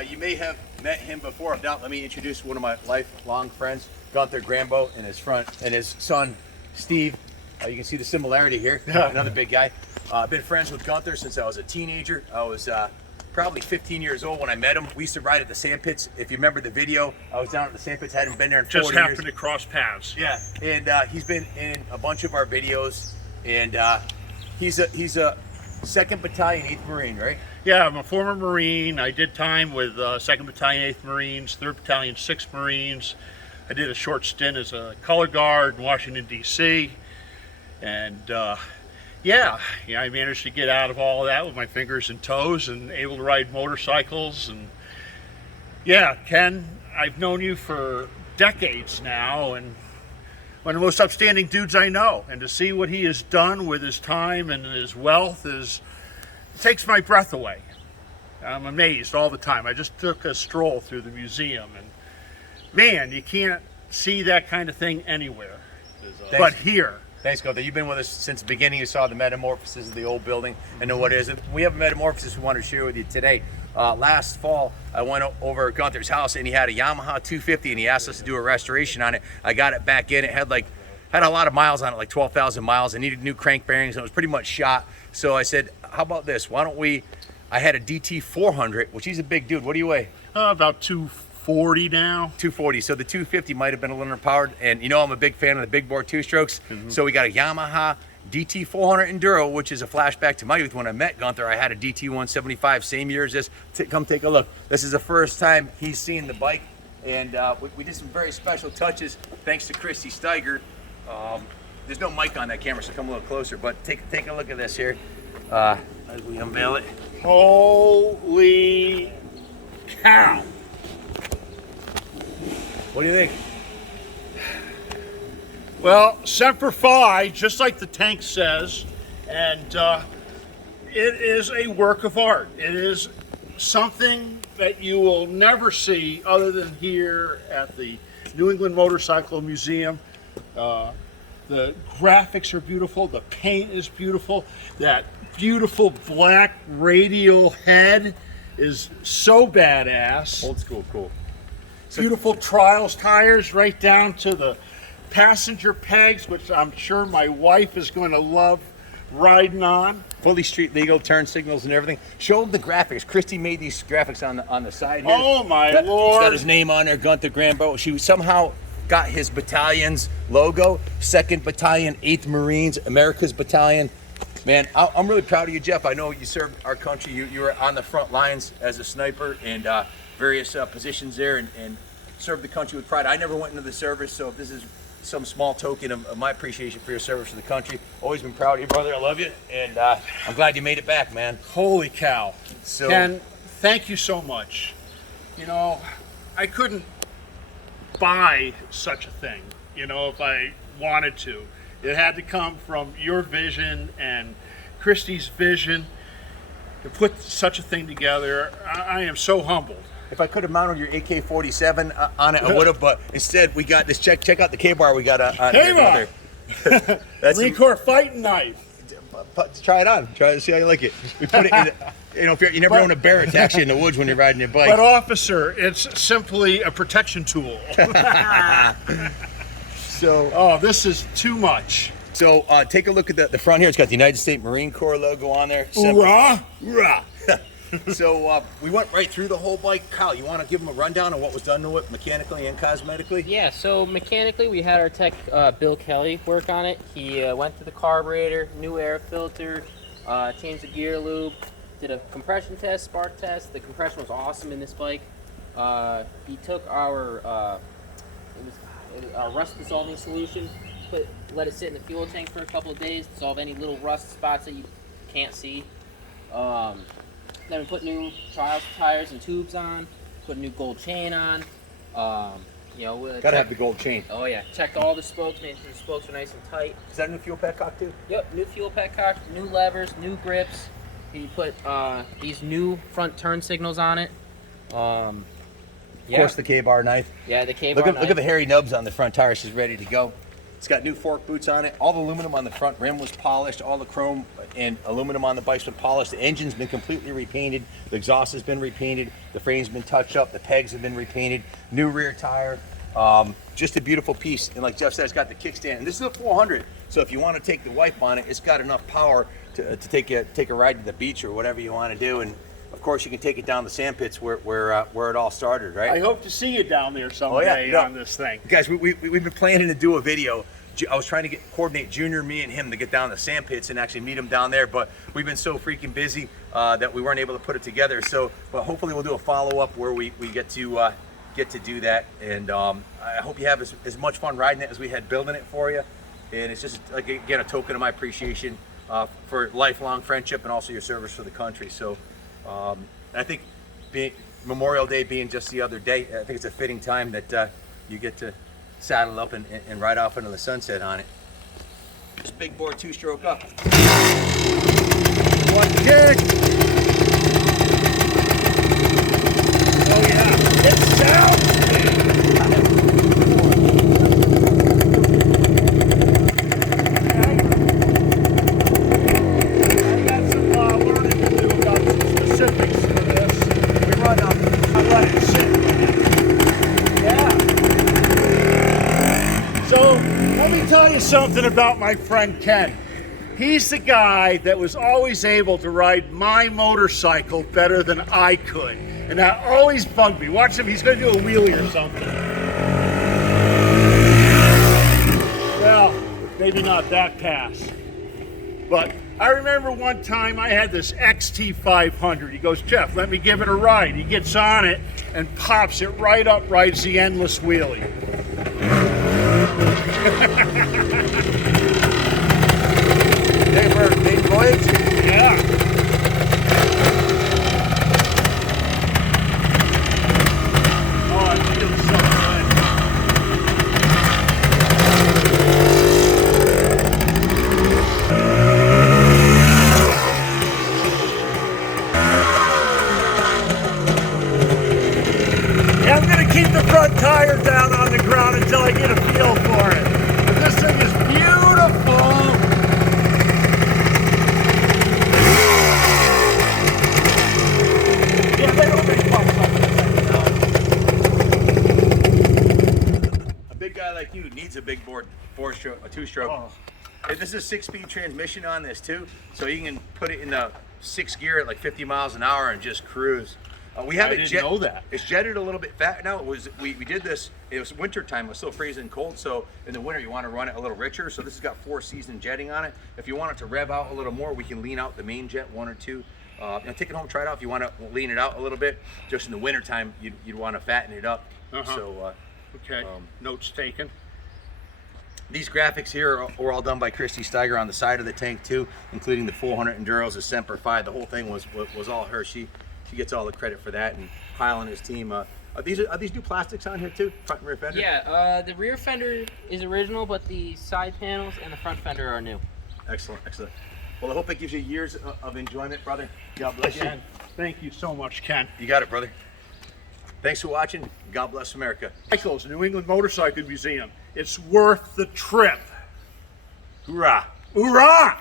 You may have met him before. If not, let me introduce one of my lifelong friends, Gunther Grambo, and his son, Steve. You can see the similarity here. Another big guy. I've been friends with Gunther since I was a teenager. I was probably 15 years old when I met him. We used to ride at the sand pits. If you remember the video, I was down at the sand pits. Hadn't been there in 40 years. Just happened to cross paths. Yeah, and he's been in a bunch of our videos, and he's a 2nd Battalion, 8th Marine, right? Yeah, I'm a former Marine. I did time with 2nd Battalion, 8th Marines, 3rd Battalion, 6th Marines. I did a short stint as a color guard in Washington, D.C. And yeah, I managed to get out of all of that with my fingers and toes and able to ride motorcycles. And yeah, Ken, I've known you for decades now, and one of the most upstanding dudes I know. And to see what he has done with his time and his wealth takes my breath away. I'm amazed all the time. I just took a stroll through the museum, and man, you can't see that kind of thing anywhere but here. Thanks, Gunther. You've been with us since the beginning. You saw the metamorphosis of the old building and know what it is. We have a metamorphosis we want to share with you today. Last fall, I went over at Gunther's house, and he had a Yamaha 250, and he asked us to do a restoration on it. I got it back in. It had a lot of miles on it, like 12,000 miles. I needed new crank bearings, and it was pretty much shot. So I said, how about this? Why don't we, I had a DT400, which he's a big dude. What do you weigh? About 240 now. 240. So the 250 might have been a little underpowered. And you know I'm a big fan of the big bore two-strokes. So we got a Yamaha DT400 Enduro, which is a flashback to my youth. When I met Gunther, I had a DT175, same year as this. Come take a look. This is the first time he's seen the bike. And we did some very special touches thanks to Christy Steiger. There's no mic on that camera, so come a little closer. But take a look at this here as we unveil it. Holy cow! What do you think? Well, Semper Fi, just like the tank says, and it is a work of art. It is something that you will never see other than here at the New England Motorcycle Museum. The graphics are beautiful, the paint is beautiful, that beautiful black radial head is so badass. Old school, cool. Beautiful trials tires right down to the passenger pegs, which I'm sure my wife is going to love riding on. Fully street legal, turn signals and everything. Show them the graphics. Christy made these graphics on the side here. Oh my It's lord! got his name on there, Gunther Grambo. She somehow got his battalion's logo. 2nd Battalion, 8th Marines, America's Battalion. Man, I'm really proud of you, Jeff. I know you served our country. You were on the front lines as a sniper and various positions there and served the country with pride. I never went into the service, so if this is some small token of my appreciation for your service to the country, always been proud of you, brother. I love you, and I'm glad you made it back, man. Holy cow. So, Ken, thank you so much. You know, I couldn't buy such a thing, you know, if I wanted to. It had to come from your vision and Christy's vision to put such a thing together. I am so humbled. if I could have mounted your AK-47 on it, I would have. But instead, we got this. Check out the K-bar we got on K-bar. That's Recore fighting knife. Try it on. Try to see how you like it. We put it in. You know, if you never own a bear attacks you in the woods when you're riding your bike. But officer, it's simply a protection tool. Oh, this is too much. So take a look at the front here. It's got the United States Marine Corps logo on there. Hoorah! Hoorah! So we went right through the whole bike. Kyle, you want to give them a rundown of what was done to it mechanically and cosmetically? Yeah, so mechanically we had our tech, Bill Kelly, work on it. He went through the carburetor, new air filter, changed the gear loop, did a compression test, spark test. The compression was awesome in this bike. He took our rust dissolving solution, let it sit in the fuel tank for a couple of days, dissolve any little rust spots that you can't see. Then we put new trials tires and tubes on, put a new gold chain on. Gotta have the gold chain. Oh yeah, checked all the spokes, made sure the spokes are nice and tight. Is that a new fuel petcock too? Yep, new fuel petcock, new levers, new grips. He put these new front turn signals on it. Of course, the K-bar knife. Yeah, the K-bar Look at the hairy nubs on the front tires. She's ready to go. It's got new fork boots on it. All the aluminum on the front rim was polished. All the chrome and aluminum on the bike's been polished. The engine's been completely repainted. The exhaust has been repainted. The frame's been touched up. The pegs have been repainted. New rear tire. Just a beautiful piece. And like Jeff said, it's got the kickstand. And this is a 400. So if you want to take the wife on it, it's got enough power to take a ride to the beach or whatever you want to do. And of course, you can take it down the sand pits where it all started, right? I hope to see you down there someday on this thing. Guys, we've been planning to do a video. I was trying to coordinate Junior, me, and him to get down the sand pits and actually meet him down there, but we've been so freaking busy that we weren't able to put it together. So, but hopefully we'll do a follow-up where we get to do that. And I hope you have as much fun riding it as we had building it for you. And it's just, like, again, a token of my appreciation for lifelong friendship and also your service for the country. So I think Memorial Day being just the other day, I think it's a fitting time that you get to saddle up and ride off into the sunset on it. Just big bore 2-stroke up. One kick. Oh yeah, it sounds I got some learning to do about some specifics for this. We run up, I let it sit. Yeah. So let me tell you something about my friend Ken. He's the guy that was always able to ride my motorcycle better than I could. And that always bugged me. Watch him, he's gonna do a wheelie or something. Well, maybe not that pass. But I remember one time I had this DT400. He goes, Jeff, let me give it a ride. He gets on it and pops it right up, rides the endless wheelie. They were big voyage. Yeah. Oh, it feels so good. Yeah, I'm gonna keep the front tire down on the ground until I get a feel for it. But this thing is beautiful. Yeah, they don't make pumps like this. A big guy like you needs a big bore 2-stroke. Oh. And this is a 6-speed transmission on this too, so you can put it in the 6th gear at like 50 miles an hour and just cruise. We have I it didn't know that. It's jetted a little bit fat now. We did this. It was winter time. It was still freezing cold. So in the winter you want to run it a little richer. So this has got 4-season jetting on it. If you want it to rev out a little more, we can lean out the main jet 1 or 2. And take it home, try it out. If you want to lean it out a little bit, just in the winter time, you'd want to fatten it up. So Okay, notes taken. these graphics here were all done by Christy Steiger on the side of the tank too, including the 400 Enduros, the Semper Fi. The whole thing was all her. She gets all the credit for that, and Kyle and his team. Are these new plastics on here too? Front and rear fender? Yeah, the rear fender is original, but the side panels and the front fender are new. Excellent, excellent. Well, I hope it gives you years of enjoyment, brother. God bless you. Thank you so much, Ken. You got it, brother. Thanks for watching. God bless America. Michael's New England Motorcycle Museum. It's worth the trip. Hoorah! Hoorah!